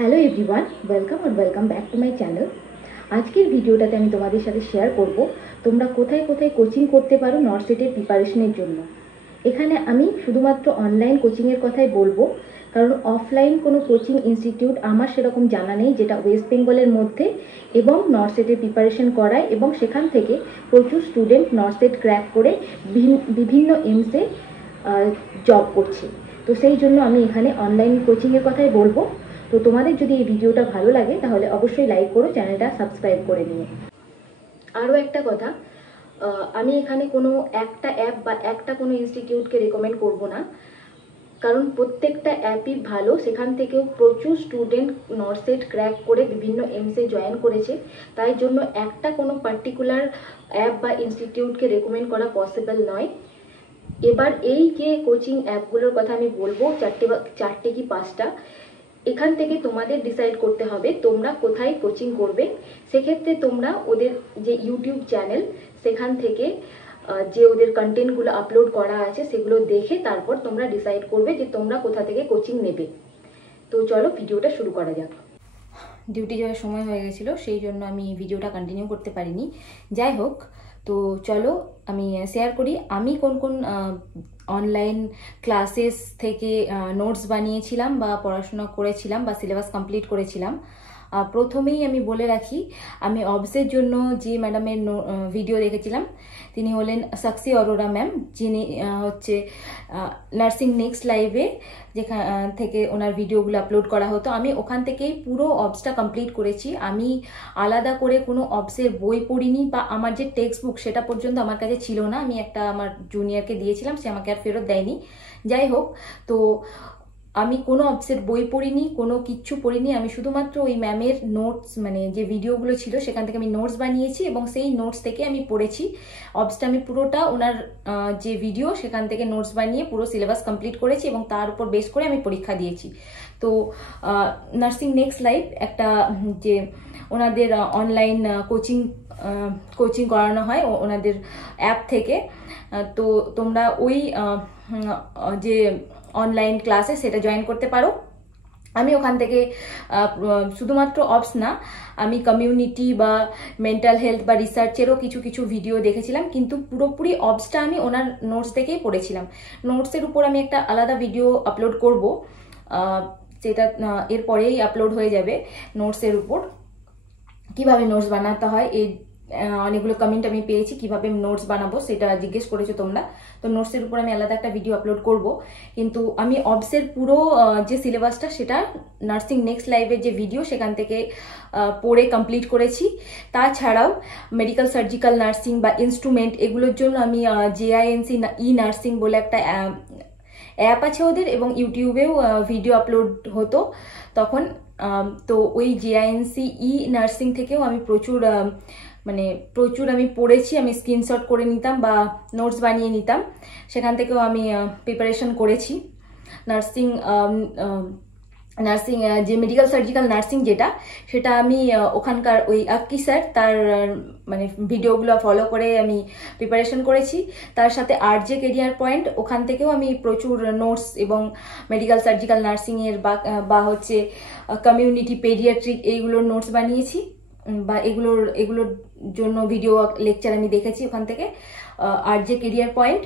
Hello everyone, welcome back to my channel. আজকের ভিডিওটাতে আমি তোমাদের সাথে শেয়ার করব তোমরা কোথায় কোথায় কোচিং করতে পারো নর্সেটের প্রিপারেশনের জন্য। এখানে আমি শুধুমাত্র অনলাইন কোচিংয়ের কথাই বলবো, কারণ অফলাইন কোনো কোচিং ইনস্টিটিউট আমার সেরকম জানা নেই যেটা ওয়েস্ট বেঙ্গলের মধ্যে এবং নর্সেটের প্রিপারেশন করায় এবং সেখান থেকে প্রচুর স্টুডেন্ট নর্সেট ক্র্যাক করে বিভিন্ন এমসে জব করছে। তো সেই জন্য আমি এখানে অনলাইন কোচিংয়ের কথাই বলবো। তো তোমাদের যদি এই ভিডিওটা ভালো লাগে তাহলে অবশ্যই লাইক করো, চ্যানেলটা সাবস্ক্রাইব করে নিও। আরও একটা কথা, আমি এখানে কোনো একটা অ্যাপ বা একটা কোনো ইনস্টিটিউটকে রেকমেন্ড করব না, কারণ প্রত্যেকটা অ্যাপই ভালো। সেখান থেকেও প্রচুর স্টুডেন্ট নর্সেট ক্র্যাক করে বিভিন্ন এমসে জয়েন করেছে, তাই জন্য একটা কোনো পার্টিকুলার অ্যাপ বা ইনস্টিটিউটকে রেকমেন্ড করা পসিবল নয়। এবার এই যে কোচিং অ্যাপগুলোর কথা আমি বলবো, চারটে কি পাঁচটা, এখান থেকে তোমাদের ডিসাইড করতে হবে তোমরা কোথায় কোচিং করবে। সেক্ষেত্রে তোমরা ওদের যে ইউটিউব চ্যানেল, সেখান থেকে যে ওদের কন্টেন্টগুলো আপলোড করা আছে সেগুলো দেখে তারপর তোমরা ডিসাইড করবে যে তোমরা কোথা থেকে কোচিং নেবে। তো চলো ভিডিওটা শুরু করা যাক। ডিউটি যাওয়ার সময় হয়ে গেছিলো, সেই জন্য আমি ভিডিওটা কন্টিনিউ করতে পারিনি। যাই হোক, তো চলো আমি শেয়ার করি আমি কোন কোন অনলাইন ক্লাসেস থেকে নোটস বানিয়েছিলাম বা পড়াশোনা করেছিলাম বা সিলেবাস কমপ্লিট করেছিলাম। প্রথমেই আমি বলে রাখি, আমি অবসের জন্য যে ম্যাডামের ভিডিও দেখেছিলাম তিনি হলেন সাক্ষী অরোরা ম্যাম, যিনি হচ্ছে নার্সিং নেক্সট লাইভে যেখান থেকে ওনার ভিডিওগুলো আপলোড করা হতো। আমি ওখান থেকেই পুরো অবসটা কমপ্লিট করেছি। আমি আলাদা করে কোনো অবসের বই পড়িনি বা আমার যে টেক্সট বুক সেটা পর্যন্ত আমার কাছে ছিল না। আমি একটা আমার জুনিয়রকে দিয়েছিলাম, সে আমাকে আর ফেরত দেয়নি। যাই হোক, তো আমি কোনো অবসের বই পড়িনি, কোনো কিচ্ছু পড়িনি। আমি শুধুমাত্র ওই ম্যামের নোটস, মানে যে ভিডিওগুলো ছিল সেখান থেকে আমি নোটস বানিয়েছি এবং সেই নোটস থেকে আমি পড়েছি। অবসটা আমি পুরোটা ওনার যে ভিডিও সেখান থেকে নোটস বানিয়ে পুরো সিলেবাস কমপ্লিট করেছি এবং তার উপর বেস করে আমি পরীক্ষা দিয়েছি। তো নার্সিং নেক্সট লাইভ একটা যে ওনাদের অনলাইন কোচিং করানো হয় ওনাদের অ্যাপ থেকে। তো তোমরা ওই যে অনলাইন ক্লাসে সেটা জয়েন করতে পারো। আমি ওখান থেকে শুধুমাত্র অবস না, আমি কমিউনিটি বা মেন্টাল হেলথ বা রিসার্চেরও কিছু কিছু ভিডিও দেখেছিলাম, কিন্তু পুরোপুরি অবসটা আমি ওনার নোটস দেখেই পড়েছিলাম। নোটসের উপর আমি একটা আলাদা ভিডিও আপলোড করব, সেটা এরপরেই আপলোড হয়ে যাবে। নোটসের উপর কিভাবে নোটস বানাতে হয়, এই অনেকগুলো কমেন্ট আমি পেয়েছি কিভাবে নোটস বানাবো সেটা জিজ্ঞেস করেছো তোমরা। তো নোটসের উপর আমি আলাদা একটা ভিডিও আপলোড করব, কিন্তু আমি অবসের পুরো যে সিলেবাসটা সেটা নার্সিং নেক্সট লাইভের যে ভিডিও সেখান থেকে পড়ে কমপ্লিট করেছি। তাছাড়াও মেডিকেল সার্জিক্যাল নার্সিং বা ইনস্ট্রুমেন্ট এগুলোর জন্য আমি JINC ই নার্সিং বলে একটা অ্যাপ আছে ওদের, এবং ইউটিউবেও ভিডিও আপলোড হতো তখন। তো ওই JINC ই নার্সিং থেকেও আমি প্রচুর আমি পড়েছি। আমি স্ক্রিনশট করে নিতাম বা নোটস বানিয়ে নিতাম, সেখান থেকেও আমি প্রিপারেশন করেছি। নার্সিং যে মেডিকেল সার্জিক্যাল নার্সিং সেটা আমি ওখানকার ওই আক্কি স্যার তার মানে ভিডিওগুলো ফলো করে আমি প্রিপারেশন করেছি। তার সাথে RJ কেরিয়ার পয়েন্ট, ওখান থেকেও আমি প্রচুর নোটস এবং মেডিকেল সার্জিক্যাল নার্সিংয়ের বা হচ্ছে কমিউনিটি পেডিয়াট্রিক এইগুলোর নোটস বানিয়েছি, বা এগুলোর জন্য ভিডিও লেকচার আমি দেখেছি ওখান থেকে, RJ কেরিয়ার পয়েন্ট।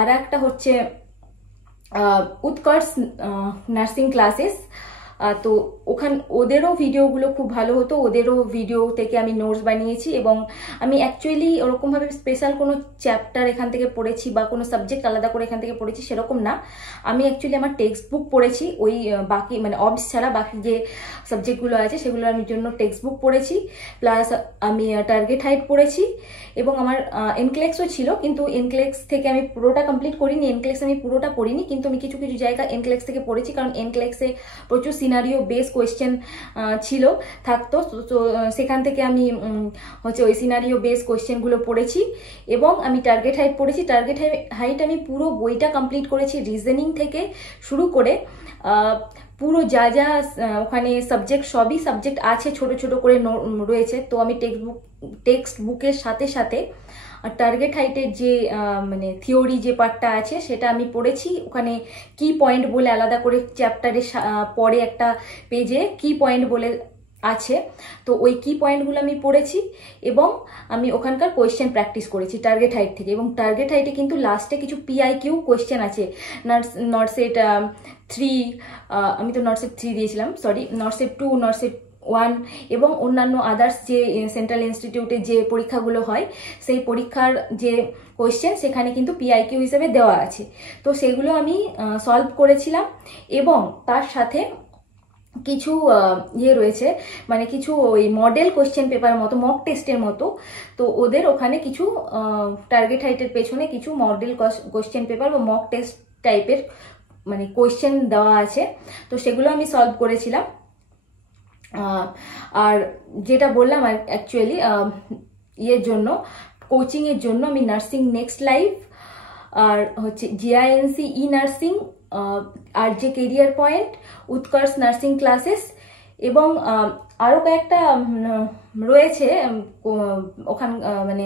আর একটা হচ্ছে উৎকর্ষ নার্সিং ক্লাসেস। তো ওদেরও ভিডিওগুলো খুব ভালো হতো, ওদেরও ভিডিও থেকে আমি নোটস বানিয়েছি। এবং আমি অ্যাকচুয়ালি ওরকমভাবে স্পেশাল কোনো চ্যাপ্টার এখান থেকে পড়েছি বা কোনো সাবজেক্ট আলাদা করে এখান থেকে পড়েছি সেরকম না। আমি অ্যাকচুয়ালি আমার টেক্সট বুক পড়েছি, ওই বাকি মানে অবস ছাড়া বাকি যে সাবজেক্টগুলো আছে সেগুলো আমি জন্য টেক্সট বুক পড়েছি, প্লাস আমি টার্গেট হাইট পড়েছি এবং আমার এনক্লেক্সও ছিল, কিন্তু এনক্লেক্স থেকে আমি পুরোটা কমপ্লিট করিনি। এনক্লেক্স আমি পুরোটা পড়িনি, কিন্তু আমি কিছু কিছু জায়গা এনক্লেক্স থেকে পড়েছি, কারণ এনক্লেক্সে প্রচুর সিনারিও বেস কোয়েশ্চেন থাকতো। তো সেখান থেকে আমি হচ্ছে ওই সিনারিও বেস কোয়েশ্চেনগুলো পড়েছি এবং আমি টার্গেট হাইট পড়েছি। টার্গেট হাইট আমি পুরো বইটা কমপ্লিট করেছি, রিজনিং থেকে শুরু করে পুরো যা যা ওখানে সবই সাবজেক্ট আছে ছোট ছোট করে রয়েছে। তো আমি টেক্সট বুকের সাথে সাথে টার্গেট হাইটের যে মানে থিওরি যে পার্টটা আছে সেটা আমি পড়েছি। ওখানে কি পয়েন্ট বলে আলাদা করে চ্যাপ্টারের পরে একটা পেজে কি পয়েন্ট বলে আছে, তো ওই কি পয়েন্টগুলো আমি পড়েছি এবং আমি ওখানকার কোয়েশ্চেন প্র্যাকটিস করেছি টার্গেট হাইট থেকে। এবং টার্গেট হাইটে কিন্তু লাস্টে কিছু পিআইকিউ কোয়েশ্চেন আছে, নটসেট 3, আমি তো নটসেট 3 দিয়েছিলাম, সরি, নটসেট 2, নটসেট 1 এবং অন্যান্য আদার্স যে সেন্ট্রাল ইনস্টিটিউটে যে পরীক্ষাগুলো হয় সেই পরীক্ষার যে কোয়েশ্চেন সেখানে কিন্তু পিআইকিউ হিসেবে দেওয়া আছে। তো সেগুলো আমি সলভ করেছিলাম এবং তার সাথে কিছু ইয়ে রয়েছে, মানে কিছু ওই মডেল কোয়েশ্চেন পেপার মতো, মক টেস্টের মতো। তো ওদের ওখানে কিছু টার্গেট হাইটের পেছনে কিছু মডেল কোয়েশ্চেন পেপার বা মক টেস্ট টাইপের মানে কোয়েশ্চেন দেওয়া আছে, তো সেগুলো আমি সলভ করেছিলাম। আর যেটা বললাম অ্যাকচুয়ালি ইয়ের জন্য, কোচিংয়ের জন্য আমি নার্সিং নেক্সট লাইফ আর হচ্ছে জেআইএনসি ই নার্সিং, আরজে কেরিয়ার পয়েন্ট, উৎকর্ষ নার্সিং ক্লাসেস এবং আরও কয়েকটা রয়েছে ওখান, মানে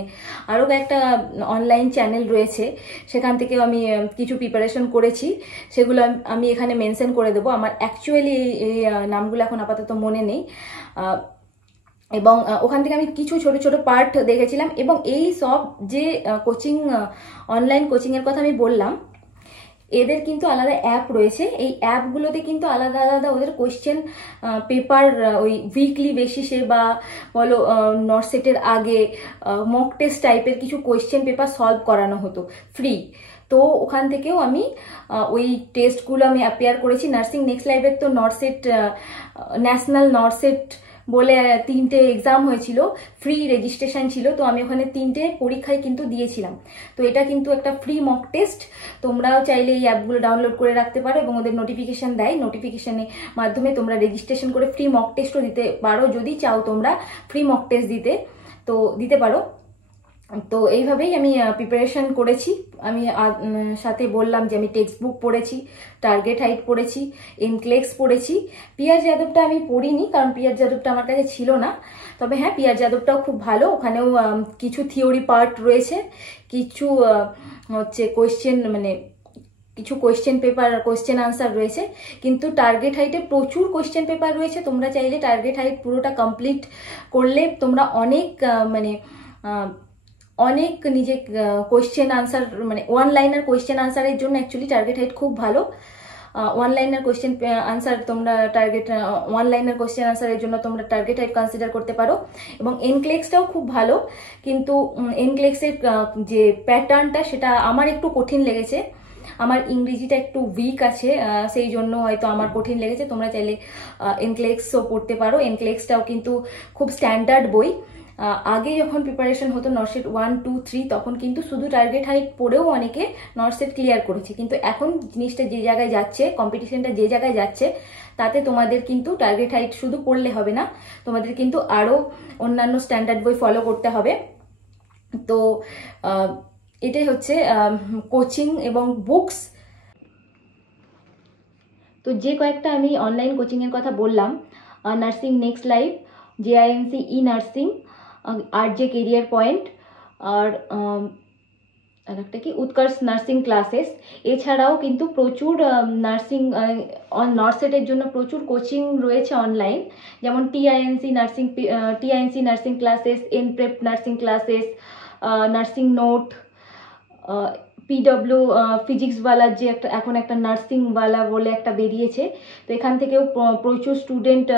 আরও কয়েকটা অনলাইন চ্যানেল রয়েছে, সেখান থেকেও আমি কিছু প্রিপারেশন করেছি, সেগুলো আমি এখানে মেনশন করে দেবো। আমার অ্যাকচুয়ালি এই নামগুলো এখন আপাতত মনে নেই। এবং ওখান থেকে আমি কিছু ছোট ছোট পার্ট দেখেছিলাম। এবং এই সব যে কোচিং, অনলাইন কোচিংয়ের কথা আমি বললাম, এদের কিন্তু আলাদা অ্যাপ রয়েছে। এই অ্যাপগুলোতে কিন্তু আলাদা আলাদা ওদের কোয়েশ্চেন পেপার ওই উইকলি বেসিসে বা বলো নটসেটের আগে মক টেস্ট টাইপের কিছু কোয়েশ্চেন পেপার সলভ করানো হতো ফ্রি। তো ওখান থেকেও আমি ওই টেস্টগুলো আমি অ্যাপিয়ার করেছি। নার্সিং নেক্সট লাইফের তো নটসেট, ন্যাশনাল নটসেট বলে 3টে এক্সাম হয়েছিল, ফ্রি রেজিস্ট্রেশন ছিল, তো আমি ওখানে 3টে পরীক্ষায় কিন্তু দিয়েছিলাম। তো এটা কিন্তু একটা ফ্রি মক টেস্ট, তোমরাও চাইলে এই অ্যাপগুলো ডাউনলোড করে রাখতে পারো এবং ওদের নোটিফিকেশান দেয়, নোটিফিকেশানের মাধ্যমে তোমরা রেজিস্ট্রেশন করে ফ্রি মক টেস্টও দিতে পারো। যদি চাও তোমরা ফ্রি মক টেস্ট দিতে, তো দিতে পারো। তো এইভাবেই আমি প্রিপারেশন করেছি। আমি সাথে বললাম যে আমি টেক্সট বুক পড়েছি, টার্গেট হাইট পড়েছি, এনক্লেক্স পড়েছি। পিয়ার যাদবটা আমি পড়িনি, কারণ পিয়ার যাদবটা আমার কাছে ছিল না। তবে হ্যাঁ, পিয়ার যাদবটাও খুব ভালো, ওখানেও কিছু থিওরি পার্ট রয়েছে, কিছু হচ্ছে কোয়েশ্চেন, মানে কিছু কোয়েশ্চেন পেপার, কোয়েশ্চেন আনসার রয়েছে। কিন্তু টার্গেট হাইটে প্রচুর কোয়েশ্চেন পেপার রয়েছে। তোমরা চাইলে টার্গেট হাইট পুরোটা কমপ্লিট করলে তোমরা অনেক মানে অনেক নিজে কোয়েশ্চেন আনসার, মানে ওয়ান লাইনার কোয়েশ্চেন আনসারের জন্য অ্যাকচুয়ালি টার্গেট হাইট খুব ভালো। ওয়ান লাইনার কোয়েশ্চেন আনসার তোমরা ওয়ান লাইনার কোয়েশ্চেন আনসারের জন্য তোমরা টার্গেট হাইট কনসিডার করতে পারো। এবং এনক্লেক্সটাও খুব ভালো, কিন্তু এনক্লেক্সের যে প্যাটার্নটা সেটা আমার একটু কঠিন লেগেছে। আমার ইংরেজিটা একটু উইক আছে, সেই জন্য হয়তো আমার কঠিন লেগেছে। তোমরা চাইলে এনক্লেক্সও পড়তে পারো। এনক্লেক্সটাও কিন্তু খুব স্ট্যান্ডার্ড বই। আগে যখন প্রিপারেশন হতো নটসেট 1, 2, 3, তখন কিন্তু শুধু টার্গেট হাইট পড়েও অনেকে নটসেট ক্লিয়ার করেছে। কিন্তু এখন জিনিসটা যে জায়গায় যাচ্ছে, কম্পিটিশনটা যে জায়গায় যাচ্ছে, তাতে তোমাদের কিন্তু টার্গেট হাইট শুধু পড়লে হবে না, তোমাদের কিন্তু আরও অন্যান্য স্ট্যান্ডার্ড বই ফলো করতে হবে। তো এটাই হচ্ছে কোচিং এবং বুকস। তো যে কয়েকটা আমি অনলাইন কোচিংয়ের কথা বললাম, নার্সিং নেক্সট লাইফ, জেআইএনসি ই নার্সিং, আরজে কেরিয়ার পয়েন্ট, আর একটা কি উৎকর্ষ নার্সিং ক্লাসেস, এছাড়াও কিন্তু প্রচুর নার্সিং নটসেটের জন্য প্রচুর কোচিং রয়েছে অনলাইন, যেমন TINC nursing classes, nPrep nursing classes, nursing note, PW ফিজিক্সওয়ালার যে এখন একটা নার্সিংওয়ালা বলে একটা বেরিয়েছে, তো এখান থেকেও প্রচুর স্টুডেন্ট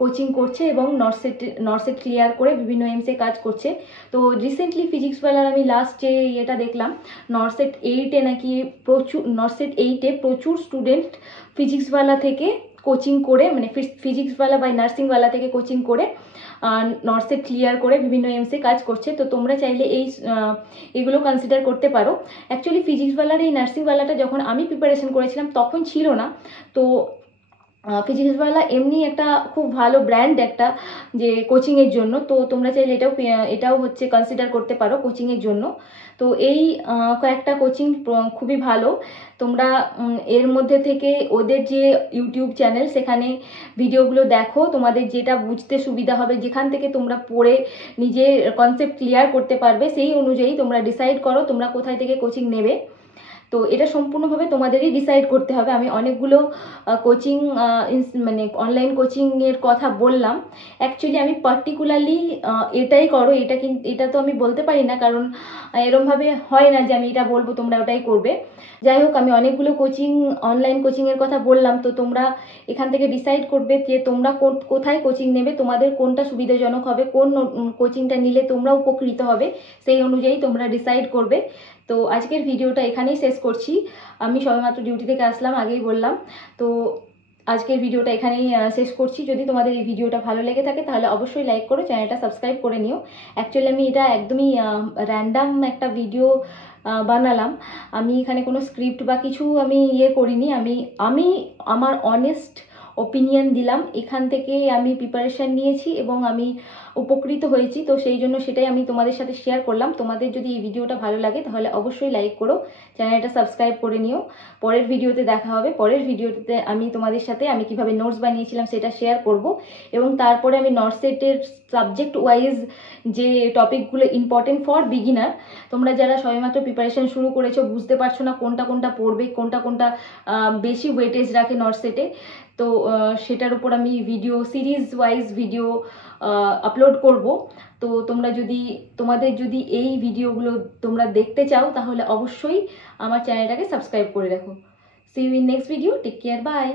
কোচিং করছে এবং নটসেট ক্লিয়ার করে বিভিন্ন এমসে কাজ করছে। তো রিসেন্টলি ফিজিক্সওয়ালার আমি লাস্ট যে ইয়েটা দেখলাম, নটসেট 8-এ নাকি প্রচুর স্টুডেন্ট ফিজিক্সওয়ালা থেকে কোচিং করে, মানে ফিজিক্সওয়ালা বা নার্সিংওয়ালা থেকে কোচিং করে নটসেট ক্লিয়ার করে বিভিন্ন এমসে কাজ করছে। তো তোমরা চাইলে এগুলো কনসিডার করতে পারো। অ্যাকচুয়ালি ফিজিক্সওয়ালার এই নার্সিংওয়ালাটা যখন আমি প্রিপারেশন করেছিলাম তখন ছিল না, তো ফিজিক্সওয়ালা এমনি একটা খুব ভালো ব্র্যান্ড একটা, যে কোচিংয়ের জন্য। তো তোমরা চাইলে এটাও হচ্ছে কনসিডার করতে পারো কোচিংয়ের জন্য। তো এই কয়েকটা কোচিং খুবই ভালো। তোমরা এর মধ্যে থেকে ওদের যে ইউটিউব চ্যানেল, সেখানে ভিডিওগুলো দেখো, তোমাদের যেটা বুঝতে সুবিধা হবে, যেখান থেকে তোমরা পড়ে নিজের কনসেপ্ট ক্লিয়ার করতে পারবে, সেই অনুযায়ী তোমরা ডিসাইড করো তোমরা কোথায় থেকে কোচিং নেবে। তো এটা সম্পূর্ণভাবে তোমাদেরই ডিসাইড করতে হবে। আমি অনেকগুলো কোচিং মানে অনলাইন কোচিংয়ের কথা বললাম, অ্যাকচুয়ালি আমি পার্টিকুলারলি এটাই করো এটা তো আমি বলতে পারি না, কারণ এরমভাবে হয় না যে আমি এটা বলবো তোমরা ওটাই করবে। যাই হোক, আমি অনেকগুলো অনলাইন কোচিংয়ের কথা বললাম। তো তোমরা এখান থেকে ডিসাইড করবে যে তোমরা কোথায় কোচিং নেবে, তোমাদের কোনটা সুবিধাজনক হবে, কোন কোচিংটা নিলে তোমরা উপকৃত হবে, সেই অনুযায়ী তোমরা ডিসাইড করবে। তো আজকের ভিডিওটা এখানেই শেষ করছি। আমি সবেমাত্র ডিউটি থেকে আসলাম, আগেই বললাম। তো আজকের ভিডিওটা এখানেই শেষ করছি। যদি তোমাদের এই ভিডিওটা ভালো লেগে থাকে তাহলে অবশ্যই লাইক করো, চ্যানেলটা সাবস্ক্রাইব করে নিও। অ্যাকচুয়ালি আমি এটা একদমই র্যান্ডাম একটা ভিডিও বানালাম। আমি এখানে কোনো স্ক্রিপ্ট বা কিছু আমি করিনি। আমি আমার অনেস্ট ওপিনিয়ন দিলাম, এখান থেকে আমি প্রিপারেশান নিয়েছি এবং আমি উপকৃত হয়েছি। তো সেই জন্য সেটাই আমি তোমাদের সাথে শেয়ার করলাম। তোমাদের যদি এই ভিডিওটা ভালো লাগে তাহলে অবশ্যই লাইক করো, চ্যানেলটা সাবস্ক্রাইব করে নিও। পরের ভিডিওতে দেখা হবে। পরের ভিডিওতে আমি তোমাদের সাথে আমি কিভাবে নোটস বানিয়েছিলাম সেটা শেয়ার করব, এবং তারপরে আমি নর্সেটের সাবজেক্ট ওয়াইজ যে টপিকগুলো ইম্পর্টেন্ট ফর বিগিনার, তোমরা যারা সবেমাত্র প্রিপারেশন শুরু করেছো, বুঝতে পারছো না কোনটা কোনটা পড়বে, কোনটা কোনটা বেশি ওয়েটেজ রাখে নর্সেটে, তো সেটার উপর আমি সিরিজ ওয়াইজ ভিডিও আপলোড করব। তো তোমাদের যদি এই ভিডিওগুলো তোমরা দেখতে চাও তাহলে অবশ্যই আমার চ্যানেলটাকে সাবস্ক্রাইব করে রাখো। See you in next video. Take care, by.